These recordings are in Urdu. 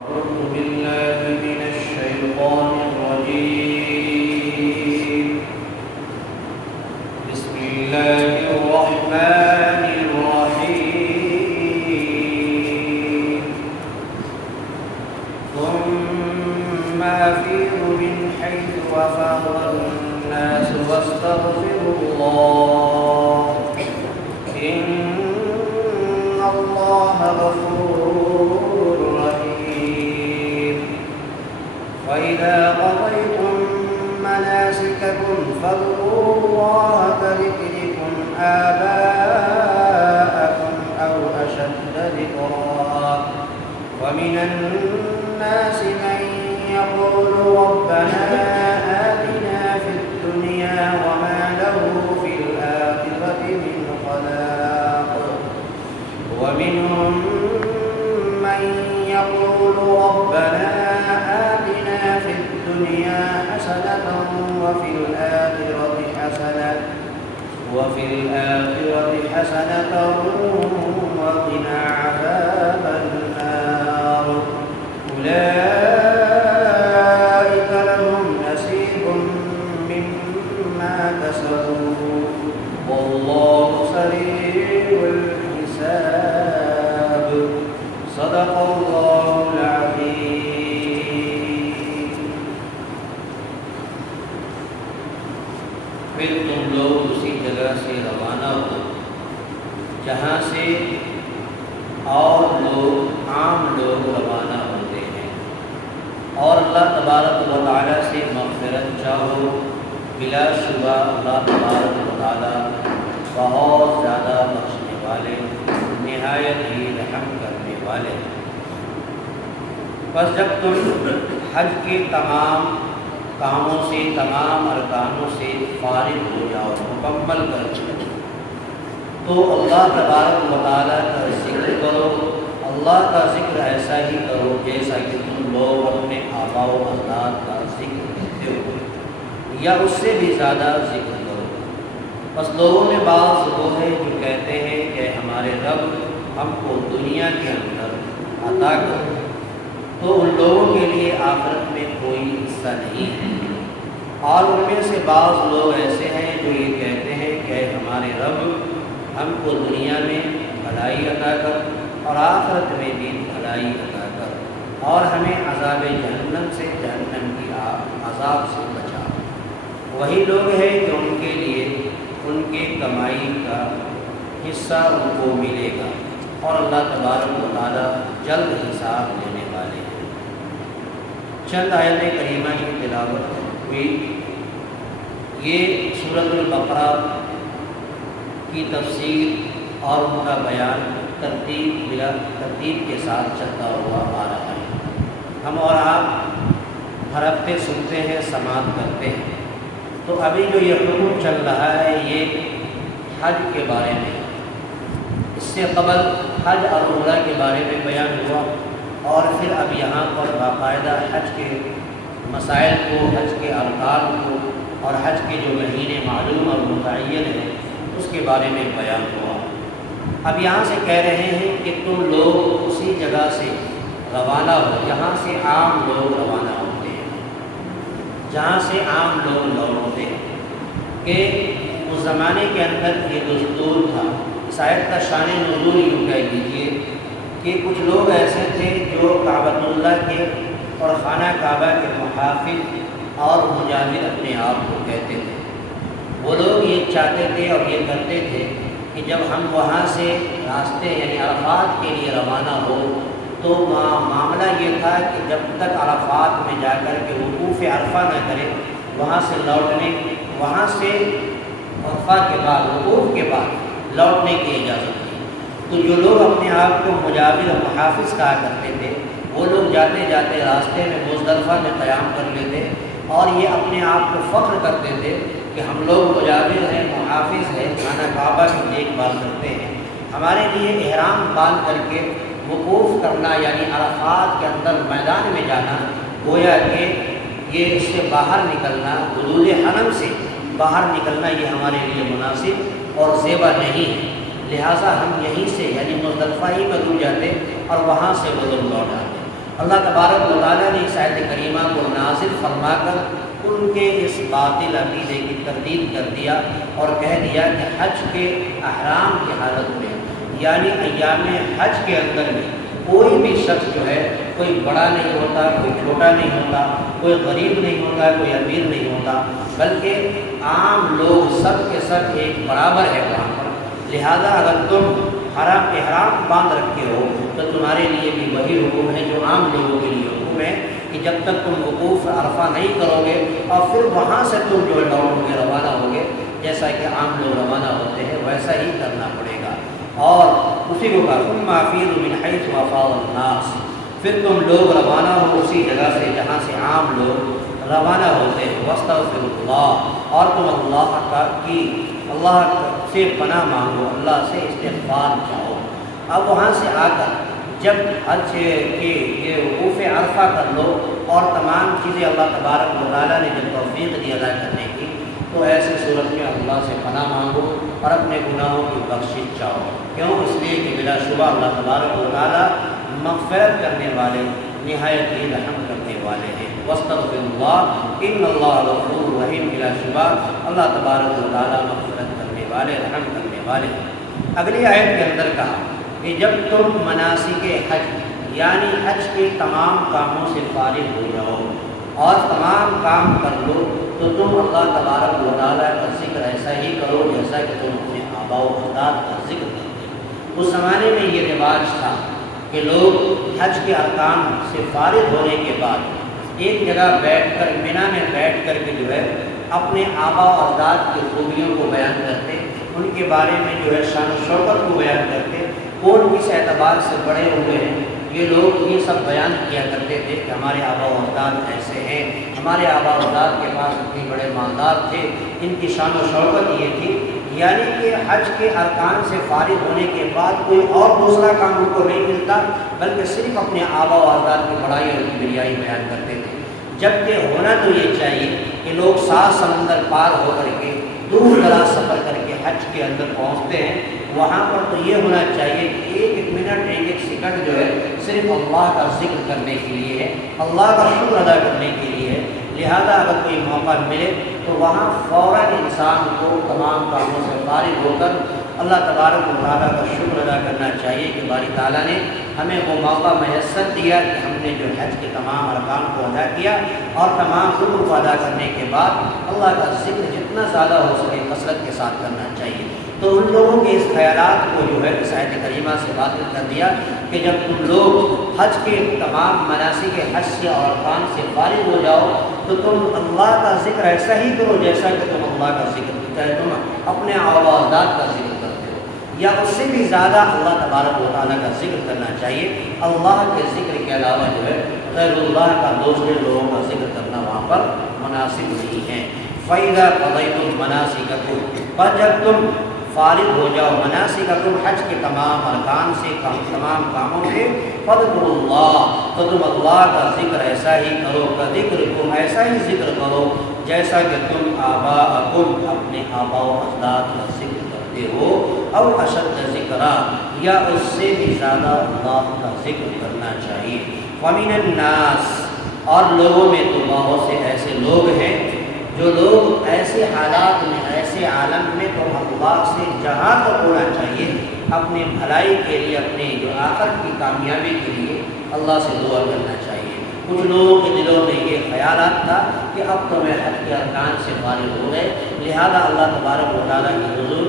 أعوذ بالله من الشيطان الرجيم. بسم الله الرحمن الرحيم. ثم أفيضوا من حيث أفاض الناس واستغفروا الله إن الله غفور رحيم. وإذا قضيتم مناسككم فاذكروا الله كذكركم آباءكم أو أشد ذكرا. ومن الناس من يقول ربنا آتنا في الدنيا وما له في الآخرة من خلاق. ومنهم من يقول ربنا آتنا في الدنيا حسنة وفي الآخرة حسنة وقنا عذاب النار. أولئك لهم نصيب مما كسبوا والله سريع الحساب. صدق الله العظيم. پھر تم لوگ اسی جگہ سے روانہ ہو جہاں سے اور لوگ عام لوگ روانہ ہوتے ہیں، اور اللہ تبارک و تعالیٰ سے مغفرت چاہو. بلا شبہ اللہ تبارک و تعالیٰ بہت زیادہ بخشنے والے، نہایت ہی رحم کرنے والے. بس جب تم حج کے تمام کاموں سے، تمام ارکانوں سے فارغ ہو جاؤ، مکمل کر چکو، تو اللہ تبارک و تعالیٰ کا ذکر کرو. اللہ کا ذکر ایسا ہی کرو جیسا کہ تم لوگ اپنے آباء و اجداد کا ذکر کرتے ہو، یا اس سے بھی زیادہ ذکر کرو. بس لوگوں میں بعض وہ ہے جو کہتے ہیں کہ ہمارے رب ہم کو دنیا کے اندر عطا کرو، تو ان لوگوں کے لیے آخرت میں کوئی حصہ نہیں ہے. اور ان میں سے بعض لوگ ایسے ہیں جو یہ کہتے ہیں کہ ہمارے رب ہم کو دنیا میں بھلائی عطا کر اور آخرت میں بھی بھلائی عطا کر، اور ہمیں عذاب جہنم سے، جہنم کی عذاب سے بچا. وہی لوگ ہیں کہ ان کے لیے ان کے کمائی کا حصہ ان کو ملے گا، اور اللہ تبارک و تعالیٰ جلد حساب لینے والے ہیں. چند آیت کریمہ کی تلاوت ہوئی. یہ سورۃ البقرہ کی تفسیر اور ان کا بیان ترتیب کے ساتھ چلتا ہوا آ رہا ہے. ہم اور آپ ہر ہفتے سنتے ہیں، سماعت کرتے ہیں. تو ابھی جو یہ حکم چل رہا ہے یہ حج کے بارے میں، اس سے قبل حج اور عمرہ کے بارے میں بیان ہوا، اور پھر اب یہاں پر باقاعدہ حج کے مسائل کو، حج کے ارکان کو، اور حج کے جو مہینے معلوم اور متعین ہیں اس کے بارے میں بیان ہوا. اب یہاں سے کہہ رہے ہیں کہ تم لوگ اسی جگہ سے روانہ ہو جہاں سے عام لوگ روانہ ہوتے ہیں، جہاں سے عام لوگ لوٹتے ہیں. کہ اس زمانے کے اندر یہ دستور تھا. اس آیت کا شان نزول یوں کہہ لیجیے کہ کچھ لوگ ایسے تھے جو کعبۃ اللہ کے اور خانہ کعبہ کے محافظ اور مجاور اپنے آپ کو کہتے تھے. وہ لوگ یہ چاہتے تھے اور یہ کرتے تھے کہ جب ہم وہاں سے راستے یعنی عرفات کے لیے روانہ ہو تو معاملہ یہ تھا کہ جب تک عرفات میں جا کر کے وقوف عرفہ نہ کرے، وہاں سے لوٹنے، وہاں سے عرفہ کے بعد، وقوف کے بعد لوٹنے کی اجازت تھی. تو جو لوگ اپنے آپ کو مجاور و محافظ کہا کرتے تھے وہ لوگ جاتے جاتے راستے میں مزدلفہ میں قیام کر لیتے، اور یہ اپنے آپ کو فخر کرتے تھے کہ ہم لوگ مجاور ہیں، محافظ ہیں، خانہ کعبہ کی دیکھ بھال کرتے ہیں. ہمارے لیے احرام باندھ کر کے وقوف کرنا یعنی عرفات کے اندر میدان میں جانا، گویا کہ یہ اس سے باہر نکلنا، حدود حرم سے باہر نکلنا یہ ہمارے لیے مناسب اور زیبا نہیں ہے. لہٰذا ہم یہیں سے یعنی مزدلفہ ہی میں رک جاتے اور وہاں سے وہ لوگ لوٹ آتے. اللہ تبارک و تعالیٰ نے اس آیت کریمہ کو نازل فرما کر ان کے اس باطل عقیدے کی تردید کر دیا اور کہہ دیا کہ حج کے احرام کی حالت میں یعنی ایام حج کے اندر میں کوئی بھی شخص جو ہے کوئی بڑا نہیں ہوتا، کوئی چھوٹا نہیں ہوتا، کوئی غریب نہیں ہوتا، کوئی امیر نہیں ہوتا، بلکہ عام لوگ سب کے سب ایک برابر ہے وہاں پر۔ لہذا اگر تم احرام باندھ رکھے ہو تو تمہارے لیے بھی وہی حکم ہے جو عام لوگوں کے لیے حکم ہے کہ جب تک تم وقوف عرفہ نہیں کرو گے اور پھر وہاں سے تم جو لوٹو گے روانہ ہوگے، جیسا کہ عام لوگ روانہ ہوتے ہیں ویسا ہی کرنا پڑے گا۔ اور اسی کو کہا ثم افیضوا من حیث افاض الناس، پھر تم لوگ روانہ ہو اسی جگہ سے جہاں سے عام لوگ روانہ ہوتے ہیں، واستغفروا اللہ، اور تم اللہ سے پناہ مانگو، اللہ سے استغفار چاہو۔ اب وہاں سے آ کر جب حج کے یہ وقوف عرفہ کر لو اور تمام چیزیں اللہ تبارک و تعالیٰ نے جب توفیق دی ادا کرنے کی، تو ایسی صورت میں اللہ سے پناہ مانگو اور اپنے گناہوں کی بخشش چاہو۔ کیوں؟ اس لیے کہ بلا شبہ اللہ تبارک و تعالیٰ مغفرت کرنے والے، نہایت ہی رحم کرنے والے ہیں۔ واستغفر اللہ ان اللہ غفور رحیم، بلا شبہ اللہ تبارک و تعالیٰ مغفرت کرنے والے، رحم کرنے والے ہیں۔ اگلی آیت کے اندر کہا کہ جب تم مناسک حج یعنی حج کے تمام کاموں سے فارغ ہو جاؤ اور تمام کام کر لو تو تم اللہ تبارک و تعالیٰ کا ذکر ایسا ہی کرو جیسا کہ تم اپنے آباء و اجداد کا ذکر کرتے۔ اس زمانے میں یہ رواج تھا کہ لوگ حج کے ارکان سے فارغ ہونے کے بعد ایک جگہ بیٹھ کر مینا میں بیٹھ کر کے جو ہے اپنے آباء و اجداد کی خوبیوں کو بیان کرتے، ان کے بارے میں جو ہے شان و شوکت کو بیان کرتے، کون کس اعتبار سے بڑے ہوئے ہیں، یہ لوگ یہ سب بیان کیا کرتے تھے کہ ہمارے آباء و اجداد ایسے ہیں، ہمارے آباء و اجداد کے پاس اتنے بڑے مالدار تھے، ان کی شان و شوکت یہ تھی۔ یعنی کہ حج کے ارکان سے فارغ ہونے کے بعد کوئی اور دوسرا کام ان کو نہیں ملتا، بلکہ صرف اپنے آباء و اجداد کی بڑائی اور کبریائی بیان کرتے تھے۔ جبکہ ہونا تو یہ چاہیے کہ لوگ 7 سمندر پار ہو کر کے دور دراز سفر کر کے حج کے اندر پہنچتے ہیں، وہاں پر تو یہ ہونا چاہیے کہ ایک ایک منٹ ایک ایک سیکنڈ جو ہے صرف اللہ کا ذکر کرنے کے لیے ہے، اللہ کا شکر ادا کرنے کے لیے ہے۔ لہذا اگر کوئی موقع ملے تو وہاں فوراً انسان کو تمام کاموں سے فارغ ہو کر اللہ تبارک و تعالیٰ کا شکر ادا کرنا چاہیے کہ باری تعالیٰ نے ہمیں وہ موقع میسر دیا کہ ہم نے جو حج کے تمام ارکان کو ادا کیا اور تمام رکن کو ادا کرنے کے بعد اللہ کا ذکر جتنا زیادہ ہو سکے کثرت کے ساتھ کرنا چاہیے۔ تو ان لوگوں کے اس خیالات کو جو ہے اس آیت کریمہ سے باطل کر دیا کہ جب تم لوگ حج کے تمام مناسک حج سے اور ارکان سے فارغ ہو جاؤ تو تم اللہ کا ذکر ایسا ہی کرو جیسا کہ تم اللہ کا ذکر کرتے ہیں، تم اپنے آباء و اجداد کا ذکر کرتے ہو، یا اس سے بھی زیادہ اللہ تبارک و تعالیٰ کا ذکر کرنا چاہیے۔ اللہ کے ذکر کے علاوہ جو ہے غیر اللہ کا دوسرے لوگوں کا ذکر کرنا وہاں پر مناسب نہیں ہے۔ فَإِذَا قَضَيْتُم مَّنَاسِكَكُمْ، پر جب تم فارغ ہو جاؤ مناسککم حج کے تمام ارکان سے، تمام کاموں سے، فاذکروا اللہ، تو تم اللہ کا ذکر ایسا ہی کرو، کذکرکم، ایسا ہی ذکر کرو جیسا کہ تم آباءکم، اپنے آباء و اجداد کا ذکر کرتے ہو، او اشد ذکرا، یا اس سے بھی زیادہ اللہ کا ذکر کرنا چاہیے۔ ومن الناس، اور لوگوں میں تو بہت سے ایسے لوگ ہیں جو لوگ ایسے حالات میں، ایسے عالم میں تو اللہ سے جہاں تک ہونا چاہیے اپنی بھلائی کے لیے، اپنے جو آخرت کی کامیابی کے لیے اللہ سے دعا کرنا چاہیے۔ کچھ لوگوں کے دلوں میں یہ خیالات تھا کہ اب تو میں حج کے ارکان سے فارغ ہو گئے، لہذا اللہ تبارک و تعالیٰ کی حضور،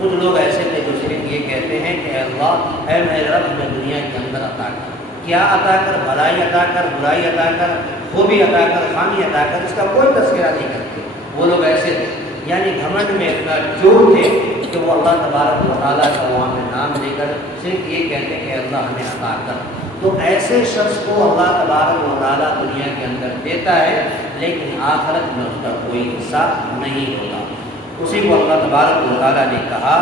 کچھ لوگ ایسے تھے جو صرف یہ کہتے ہیں کہ اے اللہ، اے میرے رب، میں دنیا کے اندر عطا کر، کیا عطا کر؟ بھلائی عطا کر، برائی عطا کر، خوبی عطا کر، خامی عطا کر، اس کا کوئی تذکرہ نہیں کرتے۔ وہ لوگ ایسے تھے، یعنی گھمنڈ میں اتنا چور تھے کہ وہ اللہ تبارک و تعالیٰ کا وہاں میں نام لے کر صرف یہ کہتے کہ اللہ ہمیں عطا کر۔ تو ایسے شخص کو اللہ تبارک و تعالیٰ دنیا کے اندر دیتا ہے، لیکن آخرت میں اس کا کوئی حصہ نہیں ہوگا۔ اسی کو اللہ تبارک و تعالیٰ نے کہا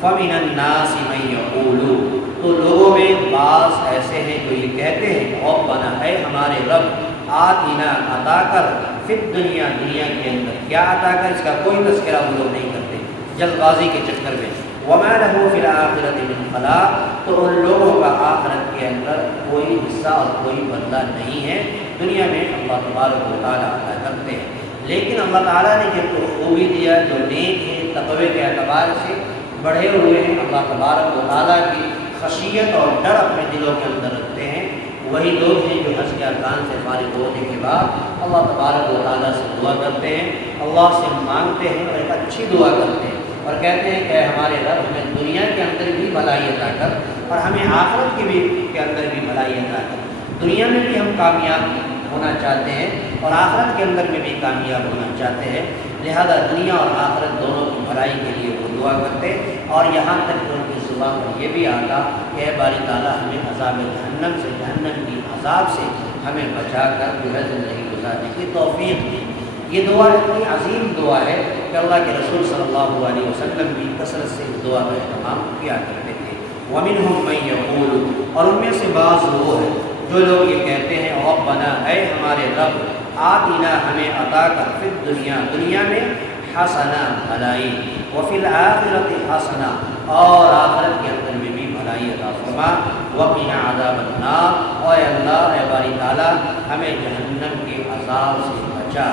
فَمِنَ النَّاسِ مَن يَقُولُ، تو لوگوں میں بعض ایسے ہیں جو یہ کہتے ہیں ربنا، ہے ہمارے رب، آتنا، عطا کر، فی الدنیا، دنیا کے اندر، کیا عطا کر؟ اس کا کوئی تذکرہ وہ لوگ نہیں کرتے، جلد بازی کے چکر میں وما له فی الآخرۃ من خلاق، تو ان لوگوں کا آخرت کے اندر کوئی حصہ اور کوئی بدلہ نہیں ہے، دنیا میں اللہ تبارک و تعالیٰ عطا کرتے ہیں۔ لیکن اللہ تعالیٰ نے جن کو خوبی دیا، جو نیک ہیں، تقوی کے اعتبار سے بڑھے ہوئے ہیں، اللہ تبارک و تعالیٰ کی خشیت اور ڈر اپنے دلوں کے اندر رکھتے ہیں، وہی لوگ ہیں جو حج کے ارکان سے فارغ ہونے کے بعد اللہ تبارک و تعالیٰ سے دعا کرتے ہیں، اللہ سے مانگتے ہیں اور ایک اچھی دعا کرتے ہیں اور کہتے ہیں کہ ہمارے رب ہمیں دنیا کے اندر بھی بھلائی عطا کر اور ہمیں آخرت کے اندر بھی بھلائی عطا کر۔ دنیا میں بھی ہم کامیاب ہونا چاہتے ہیں اور آخرت کے اندر میں بھی کامیاب ہونا چاہتے ہیں، لہذا دنیا اور آخرت دونوں کی بھلائی کے لیے وہ دعا کرتے، اور یہاں تک کہ ان کی زبان پر یہ بھی آتا کہ اے باری تعالیٰ ہمیں عذاب جہنم سے، جہنم کی عذاب سے ہمیں بچا کر جو ہے زندگی گزارنے کی توفیق دی۔ یہ دعا اتنی عظیم دعا ہے کہ اللہ کے رسول صلی اللہ علیہ وسلم بھی کثرت سے اس دعا کا اہتمام کیا کرتے تھے۔ وَمِنْهُمْ مَن يَقُولُ، اور ان میں سے بعض وہ ہیں جو لوگ یہ کہتے ہیں ربنا، اے ہمارے رب، آتنا، ہمیں عطا کر، فی الدنیا، دنیا میں، حسنہ، بھلائی، وفی الآخرۃ حسنہ، اور آخرت کے اندر میں بھی بھلائی عطا فرما، وقنا عذاب النار، اور اے اللہ، اے باری تعالیٰ، ہمیں جہنم کے عذاب سے بچا۔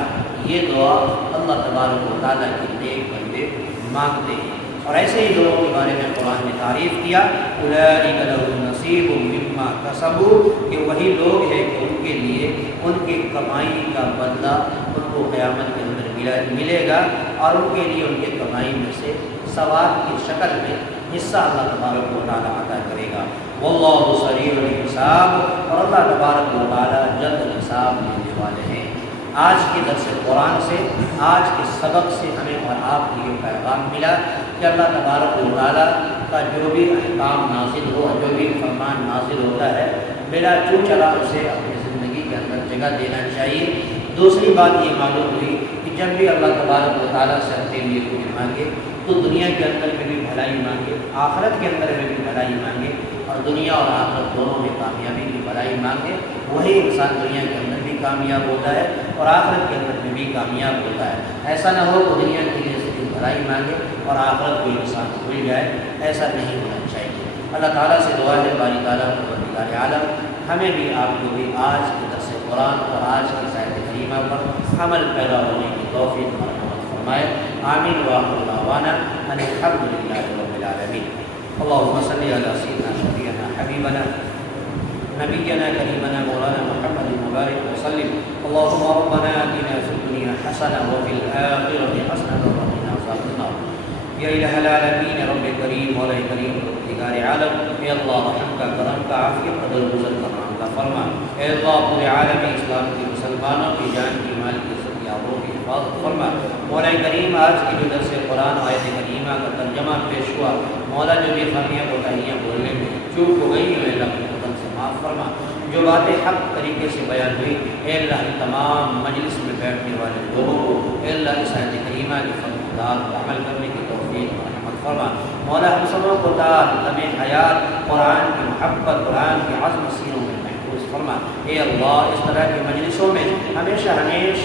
یہ دعا اللہ تبارک و تعالیٰ کے نیک بندے مانگتے ہیں، اور ایسے ہی لوگوں کے بارے میں قرآن نے تعریف کیا، اولئک لهم نصیب مما کسبوا، کہ وہی لوگ ہیں کہ ان کے لیے ان کی کمائی کا بدلہ ان کو قیامت کے اندر ملے گا، اور ان کے لیے ان کے کمائی میں سے ثواب کی شکل میں حصہ اللہ تبارک و تعالیٰ عطا کرے گا۔ واللہ سریع الحساب، اور اللہ تبارک و تعالیٰ جلد حساب لینے والے ہیں۔ آج کے درس قرآن سے، آج کے سبق سے ہمیں اور آپ کو یہ پیغام ملا کہ اللہ تبارک و تعالیٰ کا جو بھی احکام نازل ہو، جو بھی فرمان نازل ہوتا ہے، بلا چلا اسے اپنی زندگی کے اندر جگہ دینا چاہیے۔ دوسری بات یہ معلوم ہوئی کہ جب بھی اللہ تبارک و تعالیٰ سے اپنے لیے کچھ مانگے تو دنیا کے اندر میں بھی بھلائی مانگے، آخرت کے اندر میں بھی بھلائی مانگے، اور دنیا اور آخرت دونوں میں کامیابی کی بھلائی مانگے، وہی انسان دنیا کے اندر بھی کامیاب ہوتا ہے اور آخرت کے اندر میں بھی کامیاب ہوتا ہے۔ ایسا نہ ہو کہ دنیا کے لیے صرف بھلائی مانگے اور آخرت کو انسان بھول جائے، ایسا نہیں ہونا چاہیے۔ اللہ تعالیٰ سے دعا ہے باری تعالیٰ پروردگار عالم ہمیں بھی، آپ کو بھی آج کے درس قرآن اور آج کی آیت کریمہ پر عمل پیدا ہونے کی توفیق مرحمت فرمائے۔ آمین وآخر دعوانا ان الحمد للہ رب العالمین۔ اللهم صل على سيدنا شفيعنا حبيبنا نبينا كريمنا مولانا محمد وبارك وسلم۔ اللهم ربنا آتنا في الدنيا حسنة وفي الآخرة حسنة وقنا عذاب النار۔ یا الہ العالمین، رب کریم، مولا کریم، پروردگار عالم، اے اللہ رحم کا، کرم کا، عافیت کا، درگزر کا معاملہ فرما۔ اے اللہ پورے عالم اسلام کے مسلمانوں کی جان کی، مال کی، عزت کی، آبرو کی حفاظت فرما۔ مولا کریم آج کی جو درس قرآن آیت کریمہ کا ترجمہ پیش ہوا، مولا جو بھی خامیاں کوتاہیاں بولنے میں چوک ہو گئی ہیں، اللہ کے فضل سے معاف فرما۔ جو باتیں حق طریقے سے بیان ہوئی، اے اللہ تمام مجلس میں بیٹھنے والے لوگوں کو اے اللہ اس آیت کریمہ کے فرمودات پر عمل کرنے کی توفیق اور رحمت فرما۔ مولا ہم سبوں کو دار لمحے حیات قرآن کی محبت، قرآن کی عزم سینوں میں محفوظ فرما۔ اے اللہ اس طرح کی مجلسوں میں ہمیشہ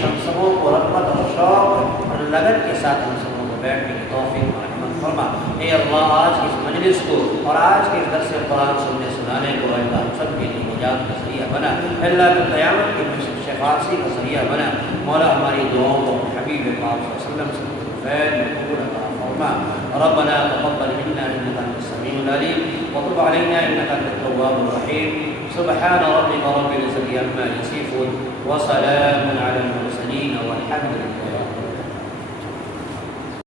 ہم سبوں کو رغبت اور شوق اور لگن کے ساتھ ہم سبوں کو بیٹھنے کی توفیق اور رحمت فرما۔ اے اللہ آج کی اس مجلس کو اور آج کے اس درس قرآن سننے سنانے کو اللہ ہم سب کے لیے نجات کا ذریعہ بنا، اللہ کی قیامت کی شفاعتی کا ذریعہ بنا۔ مولا ہماری دعاؤں کو حبیب پاک صلی اللہ علیہ وسلم سے فعل مقبول عطا فرما۔ ربنا تقبل منا انك انت السميع العليم وتب علينا انك انت التواب الرحيم۔ سبحان ربك رب العزة عما يصفون وسلام على المرسلين